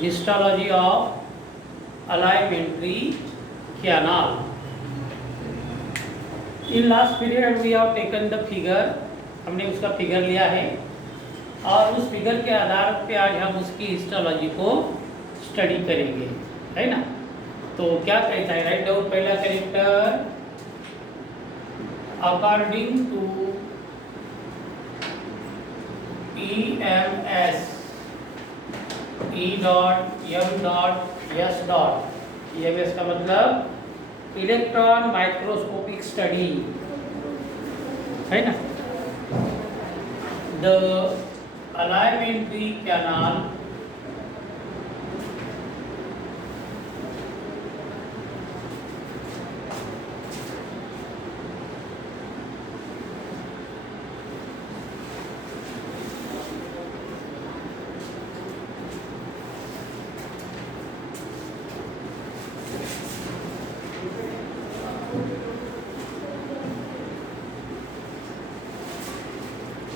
histology of alimentary canal. In last period we have taken the figure, हमने उसका figure लिया है और उस फिगर के आधार पे आज हम उसकी हिस्टोलॉजी को स्टडी करेंगे, है ना। तो क्या कहता है, राइट डाउन पहला character, according to EMS E dot M dot S dot, EMS का मतलब इलेक्ट्रॉन माइक्रोस्कोपिक स्टडी, है ना। द alimentary canal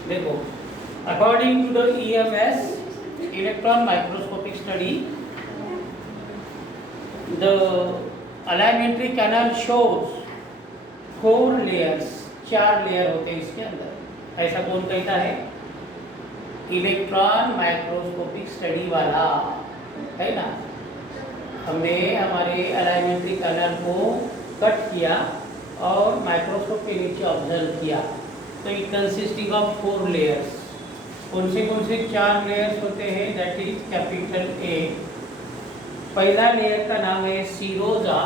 देखो, according to the EMS electron microscopic study, the alimentary canal shows 4 layers, 4 layer होते हैं इसके अंदर। ऐसा कौन कहता है? इलेक्ट्रॉन माइक्रोस्कोपिक स्टडी वाला, है ना। हमने हमारे alimentary canal को कट किया और माइक्रोस्कोप के नीचे ऑब्जर्व किया, तो इट कंसिस्टिंग ऑफ 4 लेयर्स। कौन से 4 लेयर्स होते हैं? That is capital A. पहला लेयर का नाम है सीरोजा,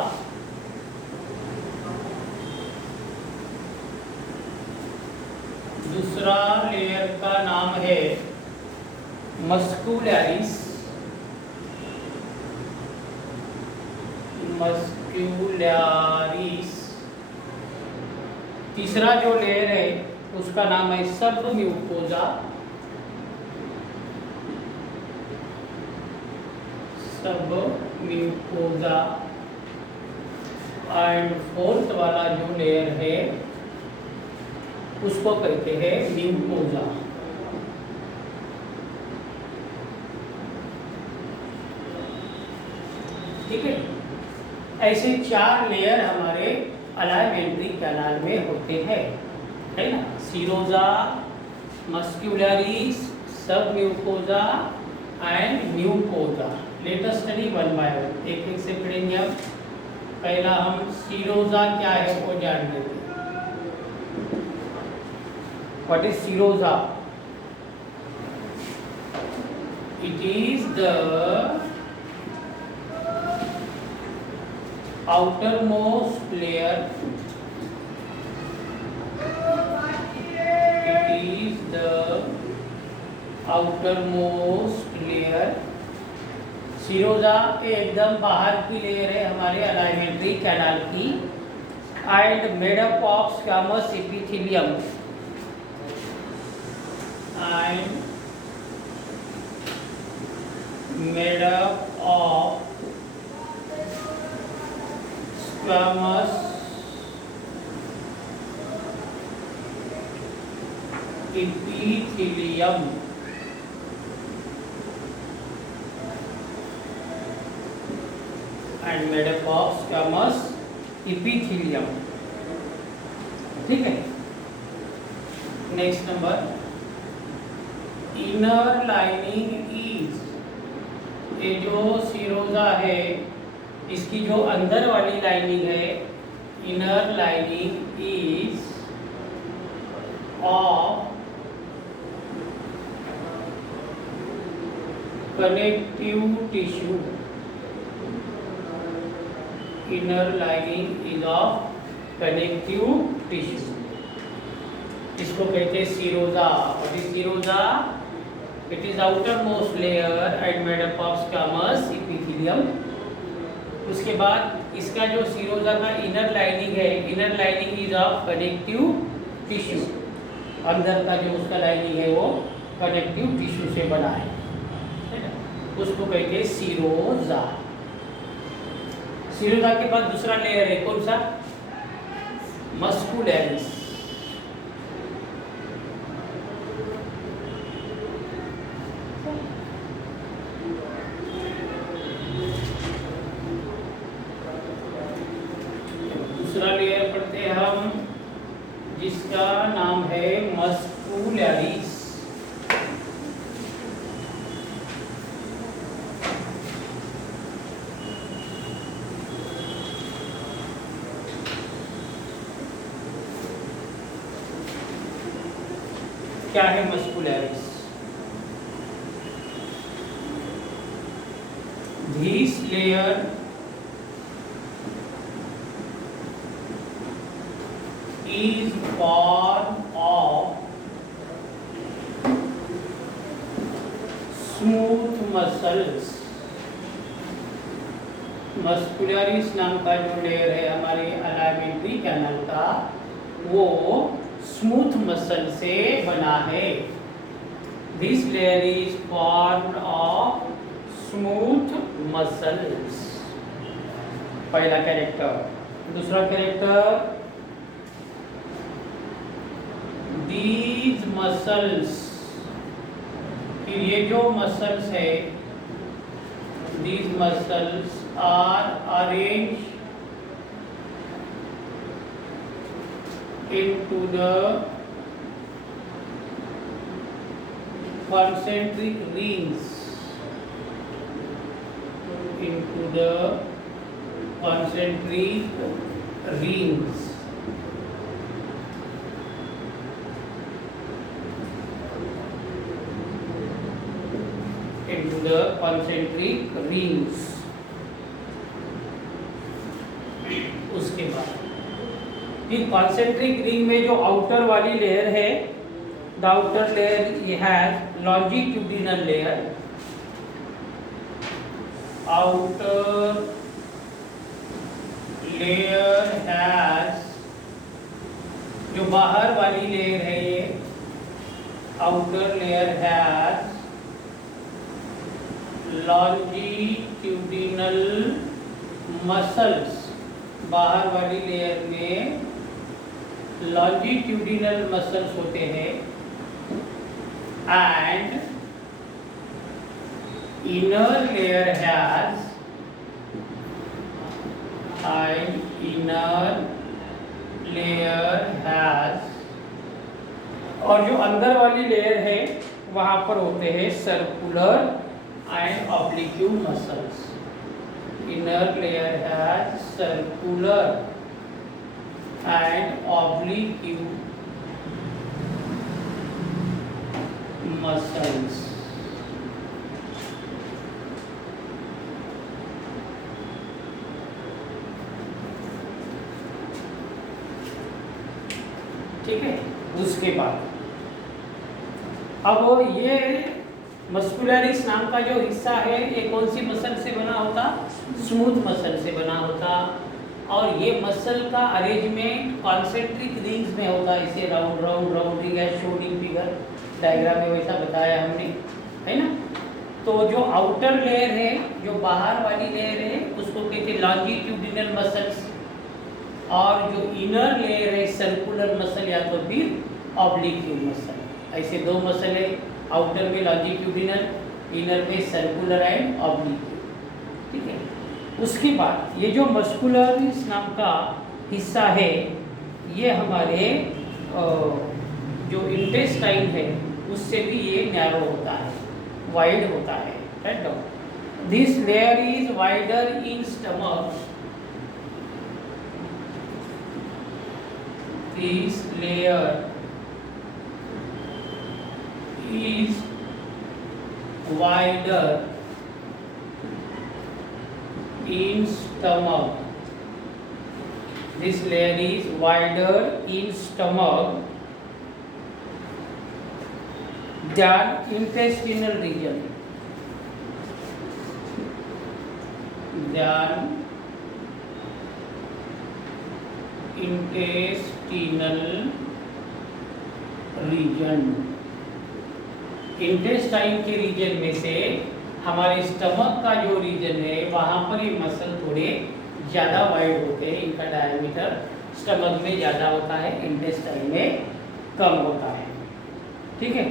दूसरा लेयर का नाम है मस्कुलरिस, तीसरा जो लेयर है उसका नाम है सब म्यूकोजा, एंड फोर्थ वाला जो लेयर है उसको कहते हैं म्यूकोजा। ठीक है, ऐसे 4 लेयर हमारे alimentary canal में होते हैं, है ना। सीरोजा, मस्कुलरिस, सब mucosa and mucosa. Let us study one by one, एक एक से पढ़ेंगे हम। पहला हम सीरोजा क्या है वो जान लेते हैं। What is serosa? It is the outermost layer, it is the outermost layer। Serosa के एकदम बाहर की लेयर है हमारे alimentary canal की, and made up of squamous epithelium, and made up of squamous epithelium, and made up of squamous epithelium। ठीक है, next number, inner lining is, ये जो सीरोजा है इसकी जो अंदर वाली लाइनिंग है, inner lining is of connective tissue, inner lining is of connective tissue. इसको कहते हैं serosa. What is serosa? It is outermost layer and made up of squamous epithelium. उसके बाद इसका जो सीरोजा का इनर लाइनिंग है, inner lining is of connective tissue, अंदर का जो उसका लाइनिंग है वो कनेक्टिव टिश्यू से बना है ना, उसको कहते हैं सीरोजा। सीरोजा के बाद दूसरा लेयर है कौन सा? मस्कुलरिस। मस्कुलरिस। क्या है muscularis? This layer is formed of smooth muscles। Muscularis नाम का जो लेयर है हमारे अलाइमेंट्री कैनल का, वो स्मूथ मसल से बना है। This layer is formed of smooth muscles. पहला कैरेक्टर। दूसरा कैरेक्टर, दीज मसल्स। फिर ये जो मसल्स है, these muscles are arrange into the concentric rings, into the concentric rings। into the concentric rings। उसके बाद कि कॉन्सेंट्रिक रिंग में जो आउटर वाली लेयर है, द आउटर लेयर ये has longitudinal layer. Outer layer has, जो बाहर वाली लेयर है ये, outer layer has longitudinal muscles. बाहर वाली लेयर में लॉन्जिट्यूडिनल मसल्स होते हैं। And inner layer has, inner layer has, और जो अंदर वाली लेयर है वहां पर होते हैं circular and oblique muscles. Inner layer has circular and oblique muscles। ठीक है। उसके बाद अब ये मस्कुलरिस नाम का जो हिस्सा है, ये कौन सी मसल से बना होता? स्मूथ मसल से बना होता। और ये मसल का अरेंजमेंट कॉन्सेंट्रिक रिंग्स में होता है। इसे राउंड राउंड राउंड रिंग है, शोडिंग फिगर डायग्राम में वैसा बताया हमने, है ना। तो जो आउटर लेयर है, जो बाहर वाली लेयर है, उसको कहते हैं लॉन्जिट्यूडिनल मसल्स। और जो इनर लेयर है सर्कुलर मसल या तो फिर ऑब्लिक्यू मसल। ऐसे दो मसल है, आउटर में लॉन्जिट्यूडिनल, इनर में सर्कुलर एंड ऑब्लिक्यू। ठीक है। उसके बाद ये जो मस्कुलरिस नाम का हिस्सा है, ये हमारे जो इंटेस्टाइन है उससे भी ये नैरो होता है, वाइड होता है, right. This layer is wider in stomach. This layer is wider in stomach. This layer is wider in stomach than intestinal region. Than intestinal region. Intestine के रीजन में से हमारे स्टमक का जो रीजन है वहाँ पर ये मसल थोड़े ज़्यादा वाइड होते हैं। इनका डायमीटर स्टमक में ज़्यादा होता है, इंटेस्टाइन में कम होता है। ठीक है।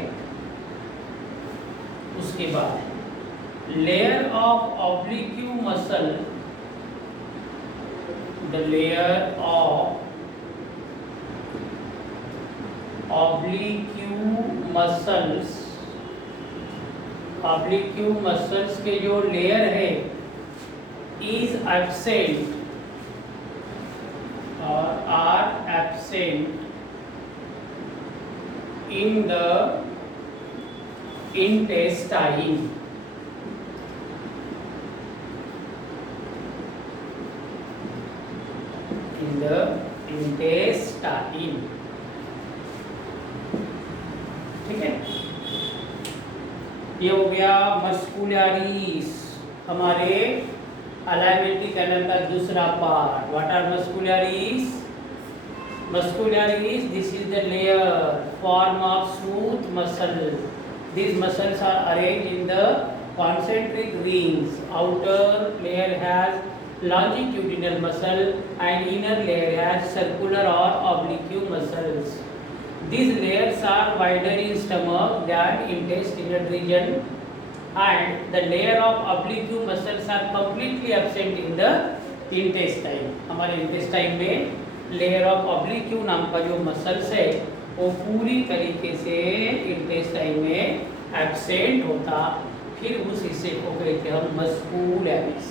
उसके बाद layer of oblique muscle, the layer of oblique muscles, oblique muscles के जो लेयर है इज एब्सेंट और are absent in the intestine. In the intestine. ठीक है, ये हो गया मस्कुलरिस, हमारे अलाइमेंट्री कैनल का दूसरा part. What are muscularis? Muscularis, this is the layer form of smooth muscle. These muscles are arranged in the concentric rings. Outer layer has longitudinal muscle and inner layer has circular or oblique muscles. These layers are wider in stomach than intestinal region, and the layer of oblique muscles are completely absent in the intestine. हमारे intestine में layer of ऑब्लिक्यू नाम का जो muscles है वो पूरी तरीके से इंटेस्टाइन में एब्सेंट होता. फिर उस हिस्से को कहते हैं हम मस्कुलरिस.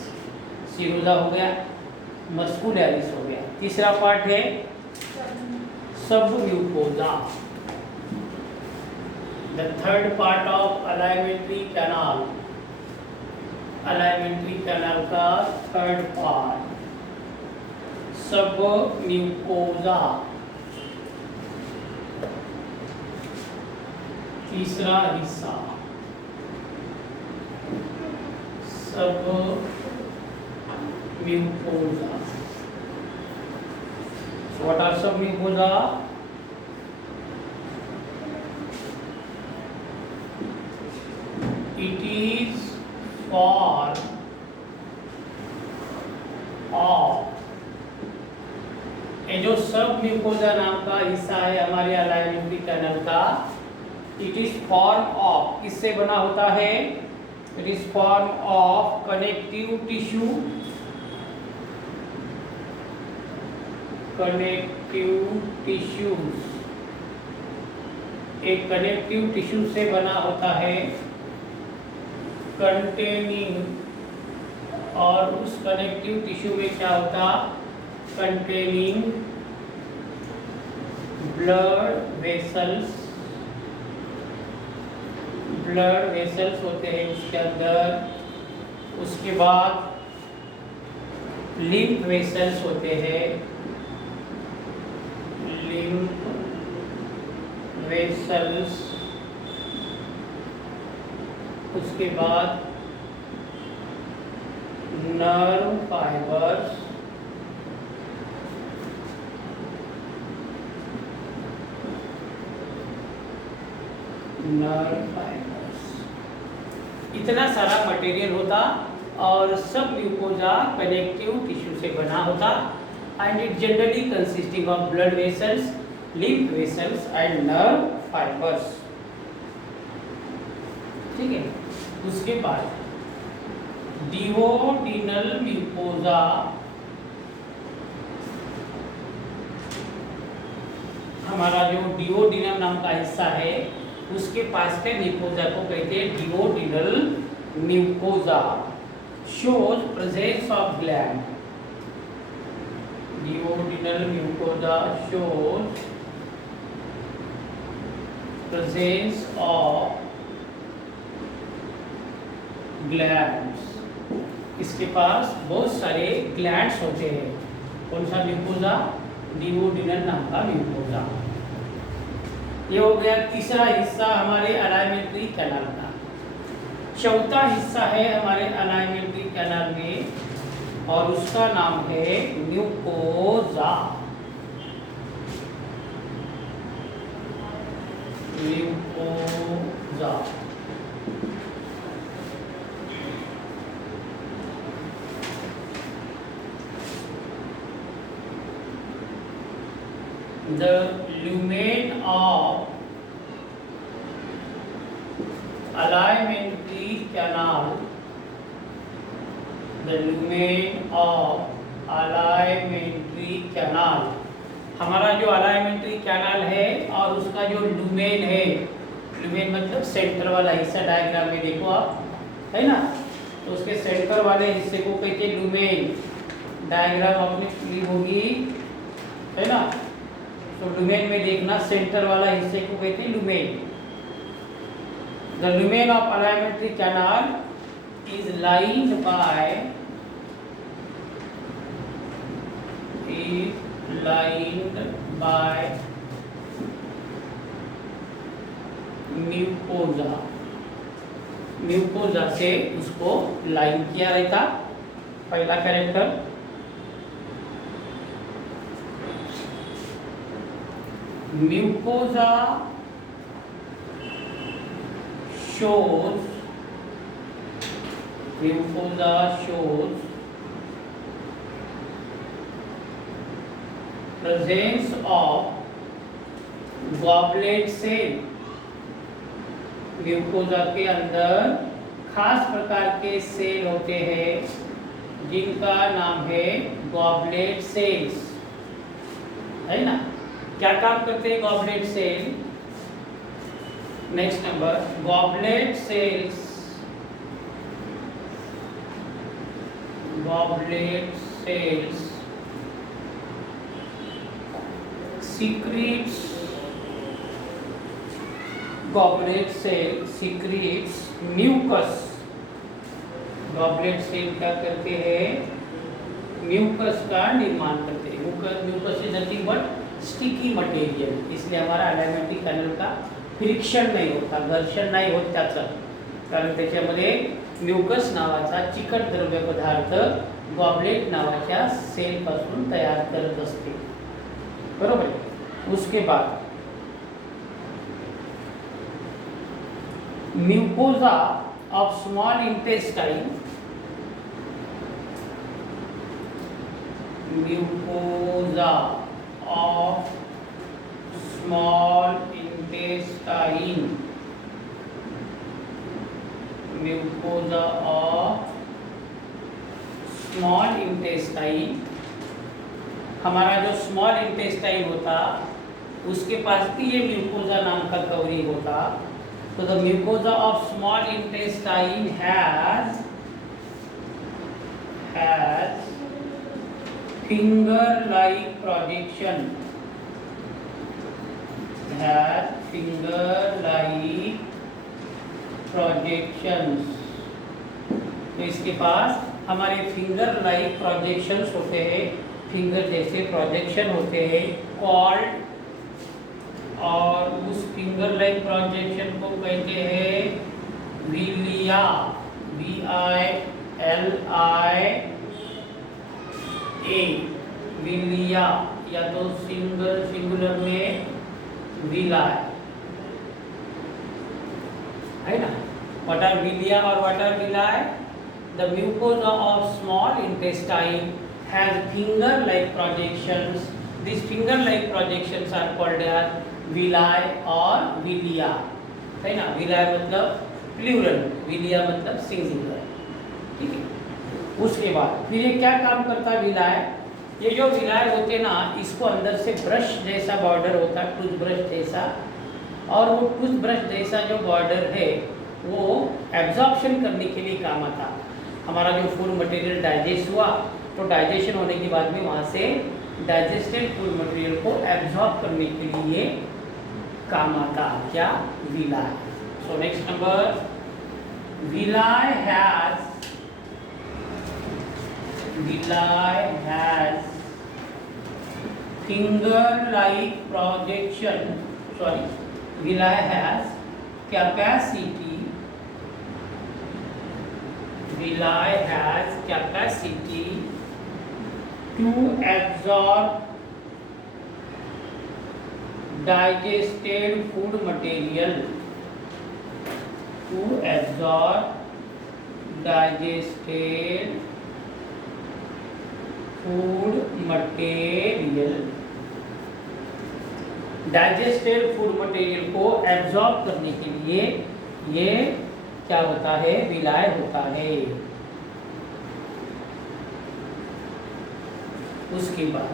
सीरोजा हो गया, मस्कुलरिस हो गया. तीसरा पार्ट है submucosa. The third part of alimentary canal. Alimentary canal का थर्ड पार्ट सबम्यूकोजा. तीसरा हिस्सा सबम्यूकोजा. So what are submucosa? It is form of, ये जो सब म्यूकोजा नाम का हिस्सा है हमारे अलाइमेंट्री कैनल का, इट इज फॉर्म ऑफ, किससे बना होता है? It is form of connective tissue. Connective tissues, एक कनेक्टिव टिश्यू से बना होता है कंटेनिंग, और उस कनेक्टिव टिश्यू में क्या होता? Containing blood vessels. Blood vessels होते हैं उसके अंदर. उसके बाद लिम्फ वेसल्स होते हैं. Lymph vessels. उसके बाद नर्व फाइबर्स. Nerve fibres. इतना सारा मटेरियल होता और सब म्यूकोजा कनेक्टिव टिश्यू से बना होता. And it generally consisting of blood vessels, lymph vessels and nerve fibres. ठीक है. उसके बाद डिओडिनल म्यूकोजा. हमारा जो डिओडिनम नाम का हिस्सा है उसके पास के म्यूकोजा को कहते हैं duodenal mucosa. Shows presence of gland. Duodenal mucosa shows presence of glands. इसके पास बहुत सारे ग्लैंड्स होते हैं. कौन सा म्यूकोजा? डिओडिनल नाम का म्यूकोजा. ये हो गया तीसरा हिस्सा हमारे अलाइमेंट्री कैनाल का. चौथा हिस्सा है हमारे अलाइमेंट्री कैनाल में और उसका नाम है mucosa. Mucosa. The lumen of alimentary canal. The lumen of alimentary canal. हमारा जो alimentary canal है और उसका जो lumen है, लुमेन मतलब सेंटर वाला हिस्सा, डायग्राम में देखो आप, है ना, तो उसके सेंटर वाले हिस्से को कहते हैं लुमेन। डायग्राम अपनी खुली होगी, है ना, तो लुमेन में देखना सेंटर वाला हिस्से को कहते हैं lumen. The lumen of alimentary canal is lined by mucosa. Mucosa से उसको लाइन किया रहता। पहला character mucosa shows presence of goblet cell। Mucosa के अंदर खास प्रकार के सेल होते हैं जिनका नाम है गॉबलेट सेल्स, है ना। क्या काम करते हैं goblet cell? Next number, goblet cells secretes mucus। Goblet cell क्या करते हैं? म्यूकस का निर्माण करते हैं। Mucus is nothing but sticky material, इसलिए हमारा अलाइमेंट्री कैनल का फ्रिक्शन नाही होता, घर्षण नाही होत त्याचं, कारण त्याच्यामध्ये म्यूकस नावाचा चिकट द्रव्य पदार्थ गॉबलेट नावाच्या सेल पासून तयार करत असते, बरोबर। उसके बाद mucosa of small intestine, mucosa of small intestine, mucosa of small intestine, हमारा जो स्मॉल इंटेस्टाइन होता उसके पास भी ये म्यूकोजा नाम का कवरिंग होता। तो the mucosa of small intestine has finger like projection, तो इसके पास हमारे फिंगर लाइक प्रोजेक्शंस होते हैं, फिंगर जैसे प्रोजेक्शन होते हैं कॉल्ड, और उस फिंगर लाइक प्रोजेक्शन को कहते हैं विलिया, VILIA, विलिया, या तो सिंगुलर में विलाय, है ना। व्हाट आर विलिया और what are villi? The mucosa of small intestine has finger like projections, this finger like projections are called as villi और विलिया, है ना। विलाय मतलब प्लूरल, विलिया मतलब सिंगुलर, ठीक है। उसके बाद फिर ये क्या काम करता है विलाय? ये जो विलाय होते ना, इसको अंदर से ब्रश जैसा बॉर्डर होता है, टूथब्रश जैसा, और वो टूथब्रश जैसा जो बॉर्डर है वो एब्जॉर्प्शन करने के लिए काम आता। हमारा जो फूड मटेरियल डाइजेस्ट हुआ, तो डाइजेशन होने के बाद में वहाँ से डाइजेस्टेड फूड मटेरियल को एब्जॉर्ब करने के लिए काम आता क्या? Villi. So next number, villi has finger like projection, villi has capacity to absorb digested food material, digested food material को एब्जॉर्ब करने के लिए ये क्या होता है? विलाय होता है। उसके बाद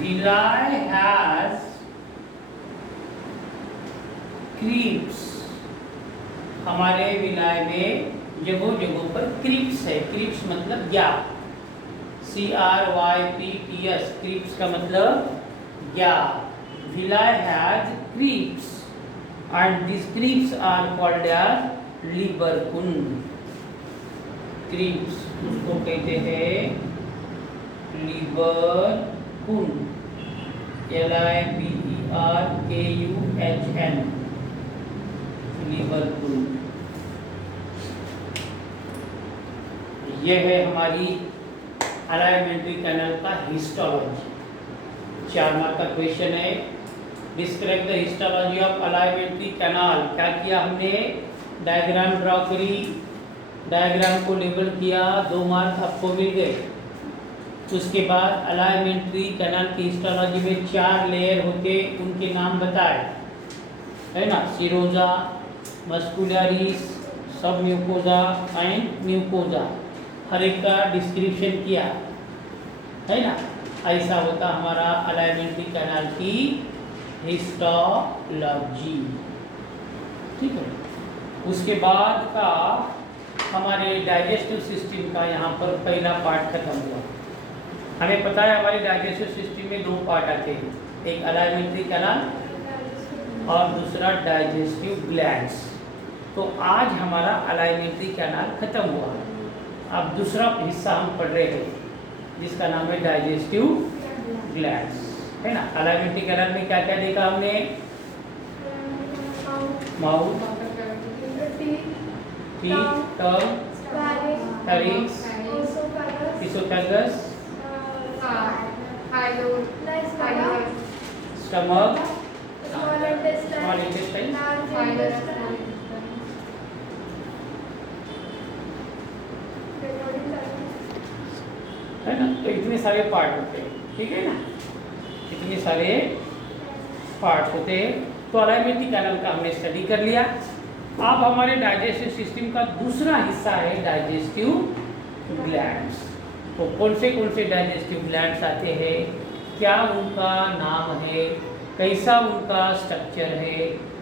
विलाय हैज क्रीप्स, हमारे विलाय में जगहों जगहों पर क्रीप्स है। क्रीप्स मतलब ग्याप, CRYPTS, क्रीप्स का मतलब gap. Villi has crypts and these creeps are called as libercund. Crypts उसको कहते हैं libercund, LIBERKUHN, libercund। यह है हमारी अलाइमेंट्री कैनाल का हिस्टोलॉजी। 4 मार्क का क्वेश्चन है, describe the histology of alimentary canal. क्या किया हमने, डायग्राम ड्रॉ करी, डायग्राम को लेबल किया, 2 मार्क आपको मिल गए। उसके बाद अलाइमेंट्री कैनाल की हिस्टोलॉजी में 4 लेयर होते, उनके नाम बताए, है ना, सीरोजा, मस्कुलरिस, सब म्यूकोजा एंड म्यूकोजा, हर एक का डिस्क्रिप्शन किया, है ना। ऐसा होता हमारा अलाइमेंट्री कैनाल की हिस्टोलॉजी, ठीक है। उसके बाद का हमारे डाइजेस्टिव सिस्टम का यहाँ पर पहला पार्ट खत्म हुआ। हमें पता है हमारे डाइजेस्टिव सिस्टम में 2 पार्ट आते हैं, एक अलाइमेंट्री कैनाल और दूसरा डाइजेस्टिव ग्लैंड्स। तो आज हमारा अलाइमेंट्री कैनाल खत्म हुआ। अब दूसरा हिस्सा हम पढ़ रहे हैं जिसका नाम है डाइजेस्टिव ग्लैंड्स, है ना। अलाइमेंट्री कैनाल में क्या क्या देखा हमने, mouth, teeth, tongue, pharynx, oesophagus, stomach, small intestine, है ना। तो इतने सारे पार्ट होते हैं, ठीक है ना, इतने सारे पार्ट होते हैं। तो अलाइमेंट्री कैनाल का हमने स्टडी कर लिया। अब हमारे डाइजेस्टिव सिस्टम का दूसरा हिस्सा है डाइजेस्टिव ग्लैंड्स। तो कौन से डाइजेस्टिव ग्लैंड्स आते हैं, क्या उनका नाम है, कैसा उनका स्ट्रक्चर है,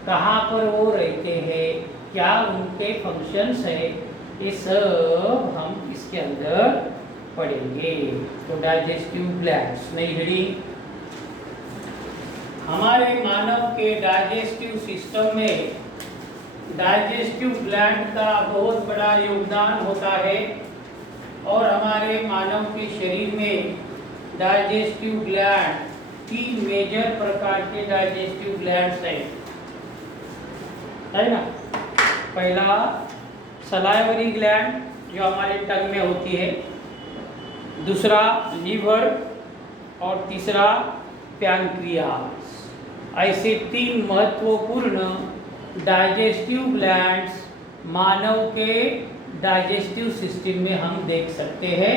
कहाँ पर वो रहते हैं, क्या उनके फंक्शंस है, ये सब हम इसके अंदर पढ़ेंगे। तो डाइजेस्टिव ग्लैंड्स नई हेडिंग, हमारे मानव के डाइजेस्टिव सिस्टम में डाइजेस्टिव ग्लैंड का बहुत बड़ा योगदान होता है और हमारे मानव के शरीर में डाइजेस्टिव ग्लैंड 3 मेजर प्रकार के डाइजेस्टिव ग्लैंड्स हैं, है ना। पहला सलाइवरी ग्लैंड जो हमारे टंग में होती है, दूसरा लीवर और तीसरा पैंक्रियास। ऐसे 3 महत्वपूर्ण डाइजेस्टिव ग्लैंड्स मानव के डाइजेस्टिव सिस्टम में हम देख सकते हैं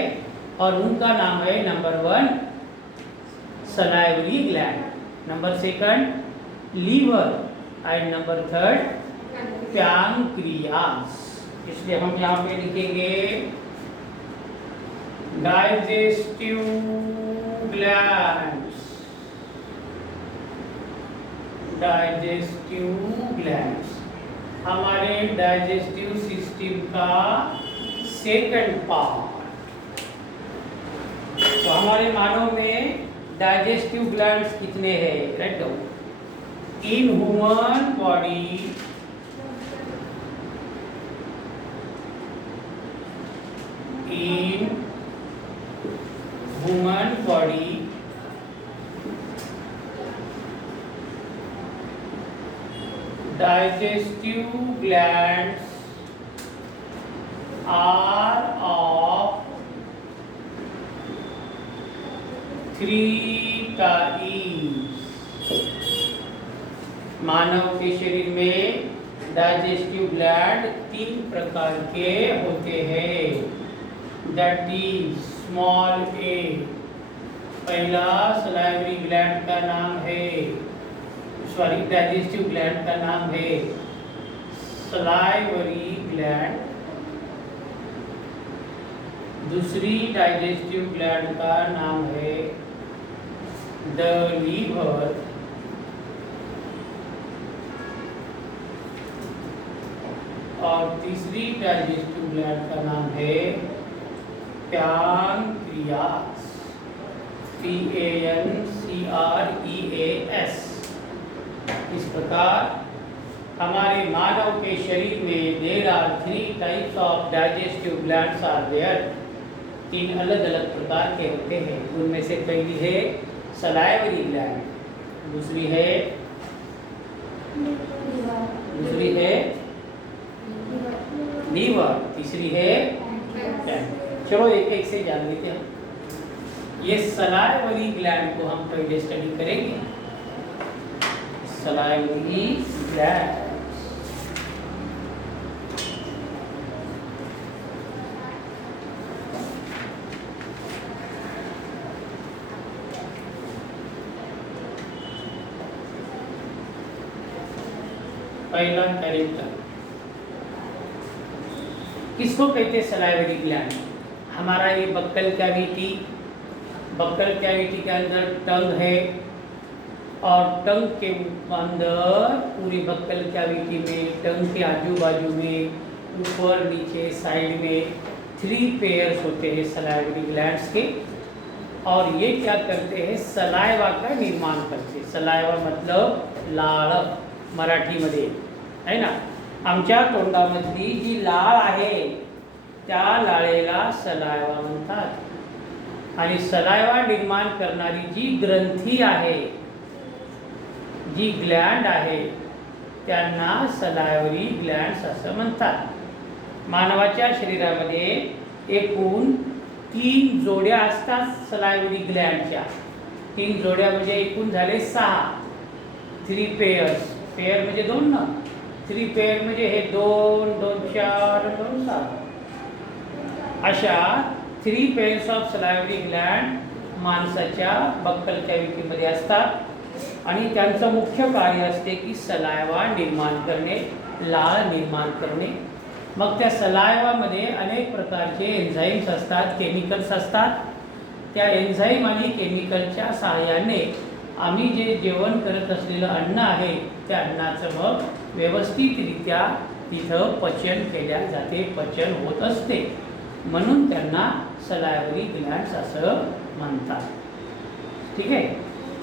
और उनका नाम है number 1 salivary gland, number 2 liver and number 3 pancreas. इसलिए हम यहाँ पे लिखेंगे डाइजेस्टिव ग्लैंड्स, डाइजेस्टिव ग्लैंड्स हमारे डाइजेस्टिव सिस्टम का सेकंड पार्ट। तो हमारे मानव में डाइजेस्टिव ग्लैंड्स कितने हैं, write down. In human body digestive glands are of 3 types। मानव के शरीर में डाइजेस्टिव ग्लैंड 3 प्रकार के होते हैं, दैट इज स्मॉल ए। पहला सलाइवरी ग्लैंड का नाम है, सॉरी डाइजेस्टिव ग्लैंड का नाम है सलाइवरी ग्लैंड। दूसरी डाइजेस्टिव ग्लैंड का नाम है द लीवर। और तीसरी डाइजेस्टिव ग्लैंड का नाम है पैनक्रियास, PANCREAS। इस प्रकार हमारे मानव के शरीर में there are 3 types of digestive glands are there. 3 अलग अलग प्रकार के होते हैं। उनमें से पहली है सलाइवरी ग्लैंड, दूसरी है लीवर, तीसरी है पैंक्रियास। चलो एक एक से जान लेते हैं। ये सलाइवरी ग्लैंड को हम पहले स्टडी करेंगे। सलाइवरी ग्लैंड पहला कैरेक्टर किसको कहते हैं? Salivary gland. हमारा ये बक्कल कैविटी के अंदर टंग है और टंग के अंदर पूरी बक्कल कैविटी में, टंग के आजू बाजू में, ऊपर नीचे साइड में 3 पेयर्स होते हैं सलाइवरी ग्लैंड्स के। और ये क्या करते हैं? सलाइवा का निर्माण करते हैं। सलाइवा मतलब लाळ मराठीमध्ये, है ना। आमच्या तोंडामधली जी लाळ आहे त्या लाळेला सलाइवा म्हणतात। आणि सलाइवा निर्माण करणारी जी ग्रंथी आहे, जी ग्लँड आहे, त्यांना सलाइवरी ग्लँड्स असं म्हणतात। मानवाच्या शरीरामध्ये एकूण 3 जोड्या असतात सलाइवरी ग्लँडच्या। 3 जोड्या म्हणजे एकूण झाले 6। 3 पेयर्स, पेयर म्हणजे 2 ना, 3 पेयर म्हणजे हे 2, 2, 4, 2, 7 अशा 3 पेयर्स ऑफ सलाइवरी ग्लँड माणसाच्या बक्कल कॅव्हिटीमध्ये असतात। आणि त्यांचं मुख्य कार्य असते की सलाइवा निर्माण करणे, लाळ निर्माण करणे। मग त्या सलाइवामध्ये अनेक प्रकारचे एन्झाईम्स असतात, केमिकल्स असतात। त्या एन्झाईम आणि केमिकलच्या सहाय्याने आम्ही जे जेवण करत असलेलं अन्न आहे त्या अन्नाचं मग व्यवस्थितरित्या तिथं पचन केल्या जाते, पचन होत असते। म्हणून त्यांना सलाइवरी ग्लैंड्स असं म्हणतात। ठीक है,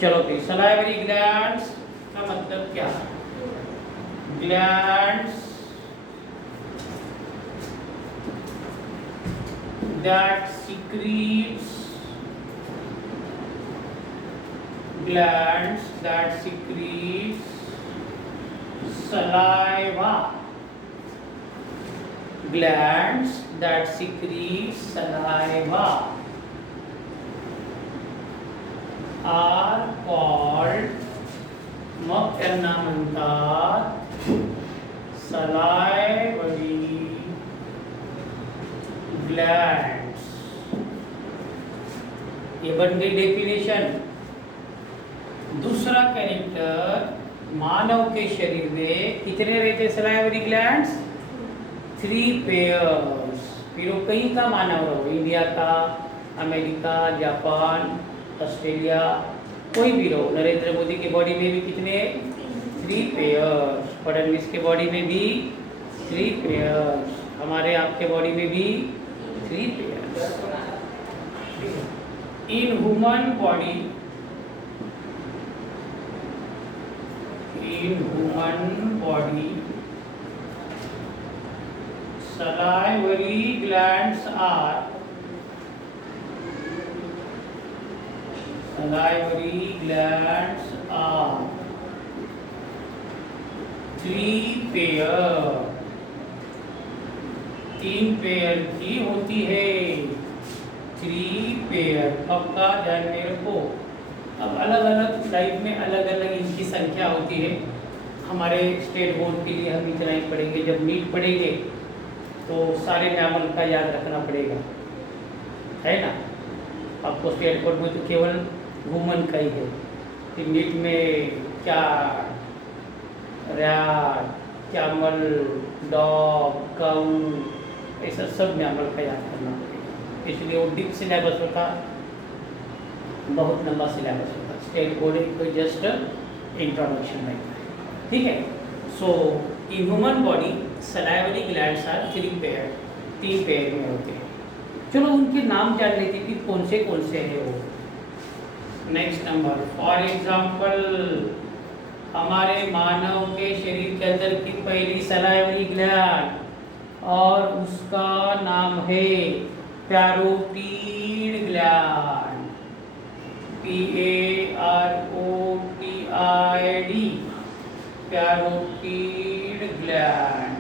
चलो फिर सलाइवरी ग्लैंड्स का मतलब क्या? Glands that secretes saliva, glands that secrete saliva are called, मग त्यांना म्हणतात salivary glands। ये बन गई डेफिनेशन। दूसरा कैरेक्टर, मानव के शरीर में कितने रहते सलाइवरी ग्लैंड्स? 3 पेयर्स। फिर वो कहीं का मानव रहो, इंडिया का, अमेरिका, जापान, ऑस्ट्रेलिया, कोई भी रहो। नरेंद्र मोदी के बॉडी में भी कितने? 3 पेयर्स। फडणवीस के बॉडी में भी 3 पेयर्स। हमारे आपके बॉडी में भी 3 pairs. In human body salivary glands are 3 pair. 3 pair की होती है, 3 पेयर। पक्का ध्यान में रखो। अब अलग अलग टाइप में अलग अलग इनकी संख्या होती है। हमारे स्टेट बोर्ड के लिए हम इतना ही पढ़ेंगे। जब नीट पढ़ेंगे तो सारे मैमल का याद रखना पड़ेगा, है ना। आपको स्टेट बोर्ड में तो केवल वुमन का ही है, फिर नीट में क्या रैट, कैमल, डॉग, काऊ, ऐसा सब मैमल का याद करना पड़ेगा। इसलिए वो डीप सिलेबस होता, बहुत लंबा सिलेबस होता। स्टेट बोर्ड को जस्ट इंट्रोडक्शन रहता है। ठीक है। So in human body salivary glands are 3 pair, 3 pair में होते हैं। चलो उनके नाम जान लेते कि कौन से हैं वो। नेक्स्ट नंबर, फॉर एग्जांपल हमारे मानव के शरीर के अंदर की पहली सलाइवरी ग्लैंड और उसका नाम है parotid gland, PAROTID, parotid gland.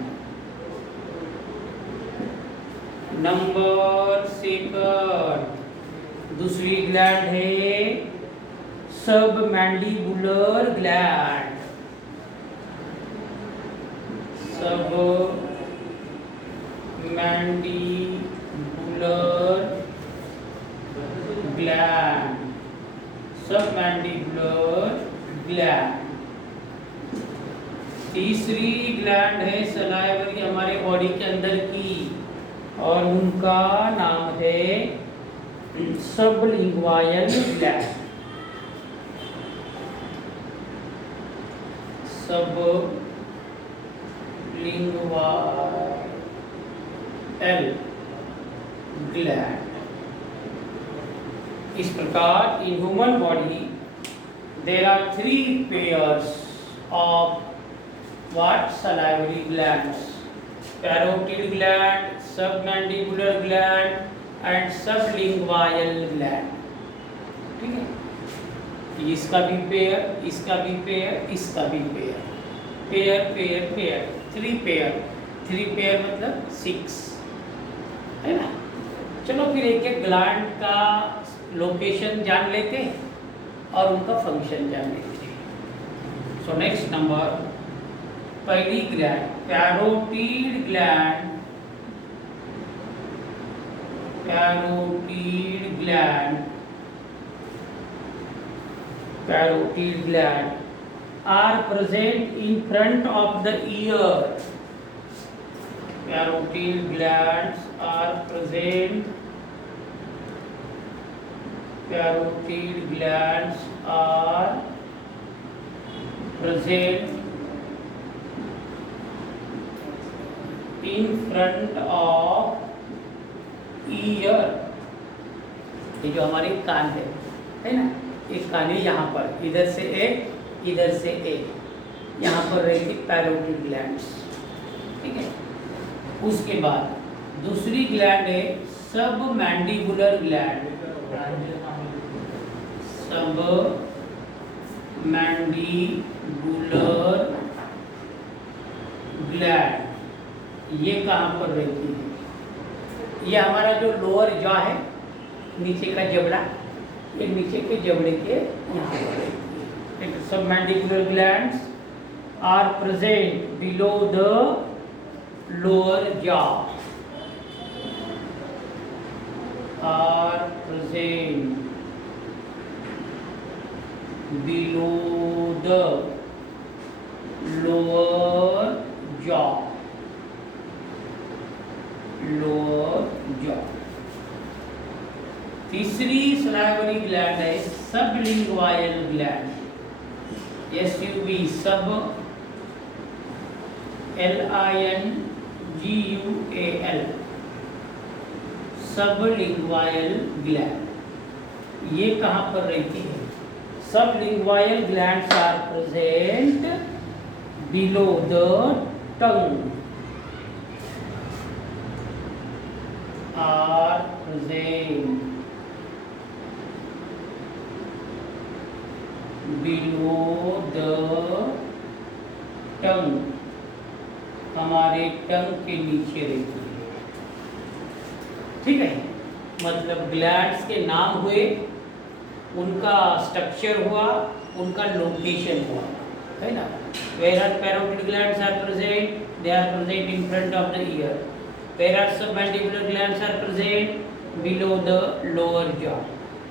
Number second, दूसरी ग्लैंड है submandibular gland, submandibular gland, submandibular gland. तीसरी ग्लैंड है सलाइवरी हमारे बॉडी के अंदर की और उनका नाम है सबलिंग्वायल ग्लैंड, सबलिंग्वायल ग्लैंड। इस प्रकार in human body there are 3 pairs of what salivary glands, parotid gland, submandibular gland and sublingual gland। ठीक है, इसका भी पेयर, इसका भी पेयर, इसका भी pair, pair pair pair, 3 pair, 3 pair मतलब 6 है ना। चलो फिर एक एक ग्लैंड का लोकेशन जान लेते हैं और उनका फंक्शन जान लेते हैं। सो नेक्स्ट नंबर, पहली gland parotid gland, parotid gland, parotid gland are present in front of the ear, parotid glands are present, parotid glands are present in front of ear। ये जो हमारे कान है ना, एक कान है यहाँ पर, इधर से एक, इधर से एक, यहाँ पर रहेगी पैरोटीड ग्लैंड्स। ठीक है, उसके बाद दूसरी ग्लैंड है सबमैंडिबुलर ग्लैंड, सबमैंडिबुलर ग्लैंड। ये कहाँ पर रहती है? ये हमारा जो लोअर जॉ है, नीचे का जबड़ा, ये नीचे के जबड़े के यहाँ पर रहती है। Submandibular glands are present below the lower jaw, are present below the lower jaw, lower jaw. तीसरी सलाइवरी ग्लैंड है sublingual gland, SUB, sub LINGUAL, sublingual gland. ये कहाँ पर रहती है? Sublingual glands are present below the tongue, are present below the tongue, हमारे टंग के नीचे रहती है। ठीक है, मतलब ग्लैंड्स के नाम हुए, उनका स्ट्रक्चर हुआ, उनका लोकेशन हुआ, है ना। Where parotid glands are present, they are present in front of the ear। Where submandibular glands are present below the lower jaw,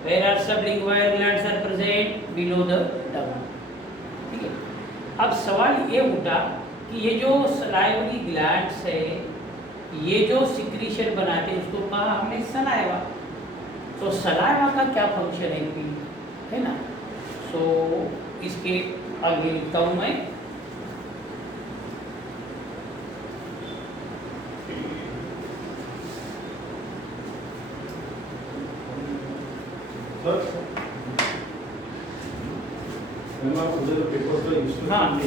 where sublingual glands are present below the tongue। ठीक है, अब सवाल ये उठा कि ये जो सलाइवरी ग्लैंड्स है, ये जो सिक्रीशन बनाते हैं उसको कहा हमने सलाइवा। तो सलाइवा का क्या फंक्शन है ना। सो इसके आगे लिखता हूँ मैं, सर, मैं आपको पेपर का हाँ